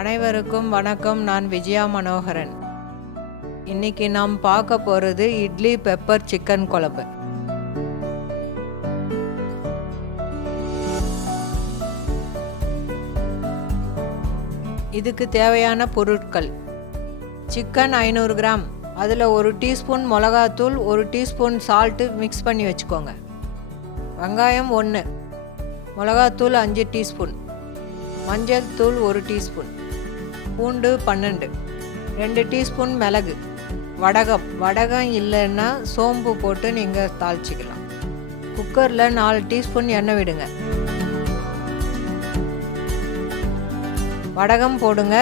அனைவருக்கும் வணக்கம். நான் விஜயா மனோகரன். இன்னைக்கு நாம் பார்க்க போகிறது இட்லி பெப்பர் சிக்கன் குழம்பு. இதுக்கு தேவையான பொருட்கள்: சிக்கன் 500 கிராம், அதில் 1 டீஸ்பூன் மிளகாத்தூள், 1 டீஸ்பூன் சால்ட்டு மிக்ஸ் பண்ணி வச்சுக்கோங்க. வெங்காயம் 1, மிளகாத்தூள் 5 டீஸ்பூன், மஞ்சள் தூள் 1 டீஸ்பூன், பூண்டு 12, 2 டீஸ்பூன் மிளகு, வடகம் இல்லைன்னா சோம்பு போட்டு நீங்கள் தாளிச்சிக்கலாம். குக்கரில் 4 டீஸ்பூன் எண்ணெய் விடுங்க. வடகம் போடுங்க.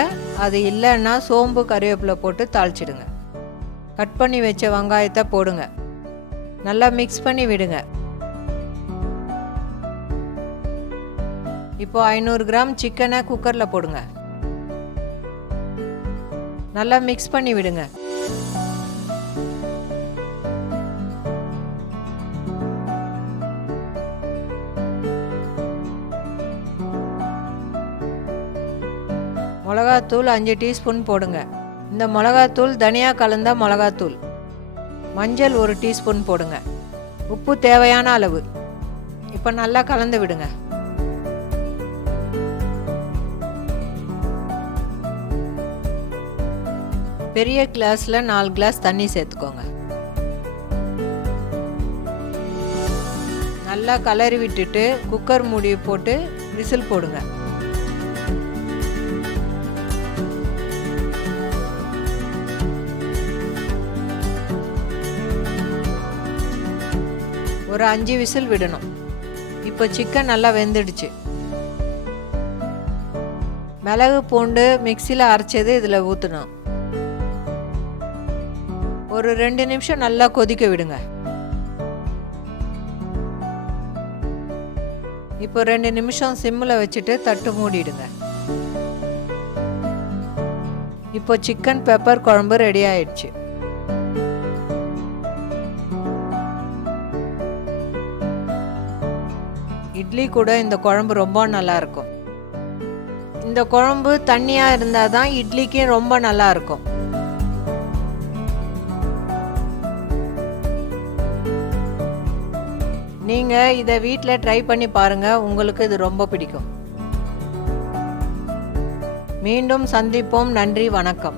அது இல்லைன்னா சோம்பு கறிவேப்பிலை போட்டு தாளிச்சிடுங்க. கட் பண்ணி வச்ச வெங்காயத்தை போடுங்க. நல்லா மிக்ஸ் பண்ணி விடுங்க. இப்போ 500 கிராம் சிக்கனை குக்கரில் போடுங்க. நல்லா மிக்ஸ் பண்ணி விடுங்க. மிளகாத்தூள் 5 டீஸ்பூன் போடுங்க. இந்த மிளகாத்தூள் தனியா கலந்த மிளகாத்தூள். மஞ்சள் 1 டீஸ்பூன் போடுங்க. உப்பு தேவையான அளவு. இப்போ நல்லா கலந்து விடுங்க. பெரிய கிளாஸில் 4 கிளாஸ் தண்ணி சேர்த்துக்கோங்க. நல்லா கலரி விட்டுட்டு குக்கர் மூடி போட்டு விசில் போடுங்க. ஒரு 5 விசில் விடணும். இப்போ சிக்கன் நல்லா வெந்துடுச்சு. மிளகு பூண்டு மிக்சியில் அரைச்சது இதில் ஊற்றணும். ஒரு 2 நிமிஷம் நல்லா கொதிக்க விடுங்க. இப்போ 2 நிமிஷம் சிம்மில் வச்சுட்டு தட்டு மூடிடுங்க. இப்போ சிக்கன் பெப்பர் குழம்பு ரெடி ஆயிடுச்சு. இட்லி கூட இந்த குழம்பு ரொம்ப நல்லா இருக்கும். இந்த குழம்பு தண்ணியாக இருந்தால் தான் இட்லிக்கு ரொம்ப நல்லா இருக்கும். நீங்கள் இதை வீட்டில் ட்ரை பண்ணி பாருங்கள். உங்களுக்கு இது ரொம்ப பிடிக்கும். மீண்டும் சந்திப்போம். நன்றி, வணக்கம்.